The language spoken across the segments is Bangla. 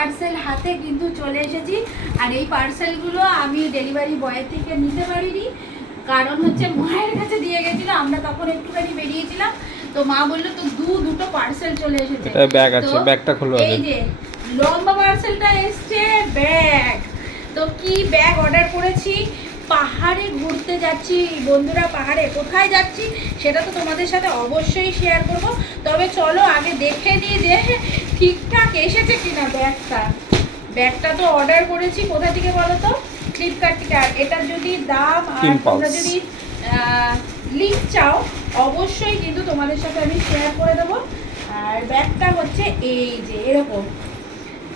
পার্সেল হাতে কিন্তু চলে এসেছি। আর এই পার্সেলগুলো আমি ডেলিভারি বয়ের থেকে নিতে পারিনি, কারণ হচ্ছে মায়ের কাছে দিয়ে গেছিল, আমরা তখন একটুখানি বেরিয়েছিলাম। তো মা বললো তো দুটো পার্সেল চলে এসেছে। এটা ব্যাগ আছে, ব্যাগটা খোলো আগে। এই যে লম্বা পার্সেলটা এসছে ব্যাগ। তো কি ব্যাগ অর্ডার করেছি, পাহাড়ে ঘুরতে যাচ্ছি বন্ধুরা। পাহাড়ে কোথায় যাচ্ছি সেটা তো তোমাদের সাথে অবশ্যই শেয়ার করব। তবে চলো আগে দেখে নিই যে ঠিকঠাক এসেছে কিনা ব্যাগটা তো অর্ডার করেছি কোথা থেকে বলো তো, ফ্লিপকার্ট থেকে। আর এটার যদি দাম আর তোমরা যদি লিঙ্ক চাও অবশ্যই কিন্তু তোমাদের সাথে আমি শেয়ার করে দেবো। আর ব্যাগটা হচ্ছে এই যে এরকম।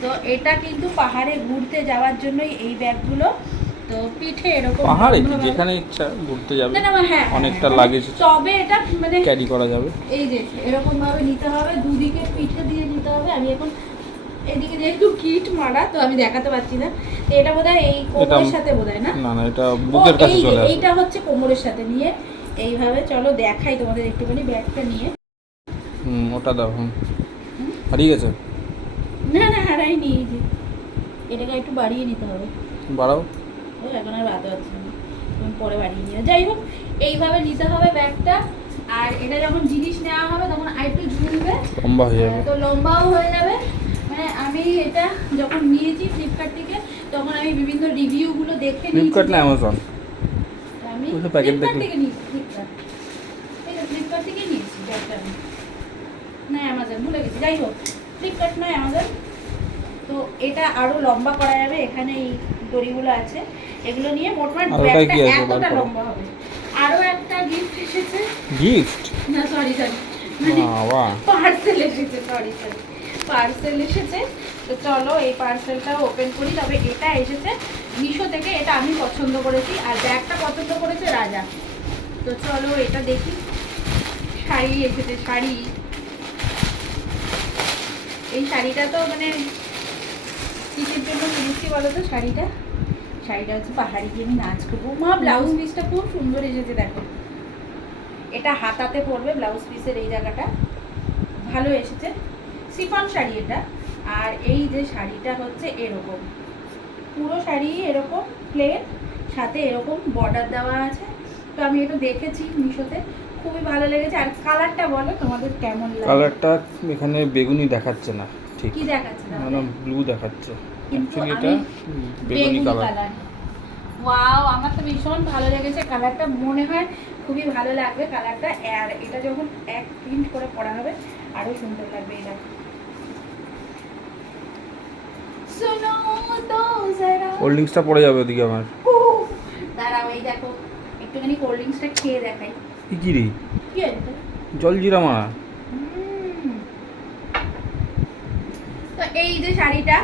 তো এটা কিন্তু পাহাড়ে ঘুরতে যাওয়ার জন্যই এই ব্যাগগুলো। তো পিঠে এরকম পাহাড়ে যেখানে ইচ্ছা ঘুরতে যাবে, হ্যাঁ অনেকটা লাগেজ তবে এটা মানে ক্যারি করা যাবে। এই যে এরকম ভাবে নিতে হবে, দুদিকে পিঠে দিয়ে নিতে হবে। আমি এখন এদিকে যেহেতু কিট মারা তো আমি দেখাতে পাচ্ছি না। তো এটা বোধহয় এই কোমরের সাথে বোধহয় না, না এটা বুকের কাছে চলে আসে। এইটা হচ্ছে কোমরের সাথে নিয়ে এইভাবে। চলো দেখাই তোমাদের একটুখানি ব্যাগটা নিয়ে। ওটা দাও। হারিয়ে গেছে? না হারাইনি। এই যে এটাকে একটু বাড়িয়ে নিতে হবে। বাড়াও। ও এখন আর বাদ হচ্ছে না, তুমি পরে বাড়িয়ে নিয়ে যাই হোক। এইভাবে নিতে হবে ব্যাগটা। আর এটা যখন জিনিস নেওয়া হবে তখন আরেকটু ঝুলবে, লম্বা হয়ে যাবে। তো লম্বাও হয়ে যাবে। মানে আমি এটা যখন নিয়েছি ফ্লিপকার্ট থেকে তখন আমি বিভিন্ন রিভিউগুলো দেখে নিয়েছি। ফ্লিপকার্ট না অ্যামাজন? আমি ওই প্যাকেট ফ্লিপকার্ট দেখলে থেকে নিয়েছি। ফ্লিপকার্ট থেকে নিয়েছি ব্যাগটা আমি, না অ্যামাজন ভুলে গেছি। যাই হোক ফ্লিপকার্ট নয় অ্যামাজন। তো এটা আরো লম্বা করা যাবে, এখানে এই দড়িগুলো আছে, এগুলো নিয়ে মোটমাট ব্যাগটা এতটা লম্বা হবে। আরো একটা গিফট এসেছে। গিফট না সরি পার্সেল এসেছে, পার্সেল এসেছে। তো চলো এই পার্সেলটা ওপেন করি। তবে এটা এসেছে মিশো থেকে, এটা আমি পছন্দ করেছি। আর ব্যাগটা পছন্দ করেছে রাজা। তো চলো এটা দেখি। শাড়ি এসেছে, শাড়ি। এই শাড়িটা তো মানে কিসের জন্য কিনেছি বলো তো? শাড়িটা হচ্ছে পাহাড়ি গিয়ে আমি নাচ করবো। মা ব্লাউজ পিসটা খুব সুন্দর এসেছে দেখো। এটা হাতাতে পড়বে ব্লাউজ পিসের এই জায়গাটা, ভালো এসেছে। শিফন শাড়ি এটা। আর এই যে শাড়িটা হচ্ছে এরকম, পুরো শাড়ি এরকম প্লেন, সাথে এরকম বর্ডার দেওয়া আছে। তো আমি এটা দেখেছি মিশোতে, খুবই ভালো লেগেছে। আর কালারটা বলো তোমাদের কেমন লাগে? কালারটা এখানে বেগুনি দেখাচ্ছে না, ঠিক কি দেখাচ্ছে না? মানে ব্লু দেখাচ্ছে। কিন্তু অ্যাকচুয়ালি এটা বেগুনি কালার। ওয়াও, আমার তো ভীষণ ভালো লেগেছে কালারটা, মনে হয় খুবই ভালো লাগবে কালারটা। আর এটা যখন এক প্রিন্ট করে পরা হবে আরো সুন্দর লাগবে। এটা শোনো তো যারা, কোল্ড ড্রিঙ্কসটা পড়ে যাবে ওদিকে আমার। দাঁড়াও এই দেখো একটুখানি কোল্ড ড্রিঙ্কসটা খেয়ে দেখাই। কি রে? কি আছে? জলজিরা মারা। তো এই যে শাড়িটা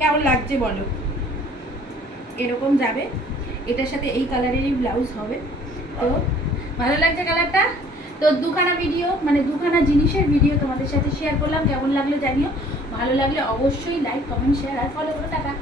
কেমন লাগছে বলো? এরকম যাবে, এটার সাথে এই কালারেরই ব্লাউজ হবে। তো ভালো লাগছে কালারটা। তো দুখানা ভিডিও মানে দুখানা জিনিসের ভিডিও তোমাদের সাথে শেয়ার করলাম। কেমন লাগলো জানিও, ভালো লাগলে অবশ্যই লাইক কমেন্ট শেয়ার আর ফলো করো। টাটা।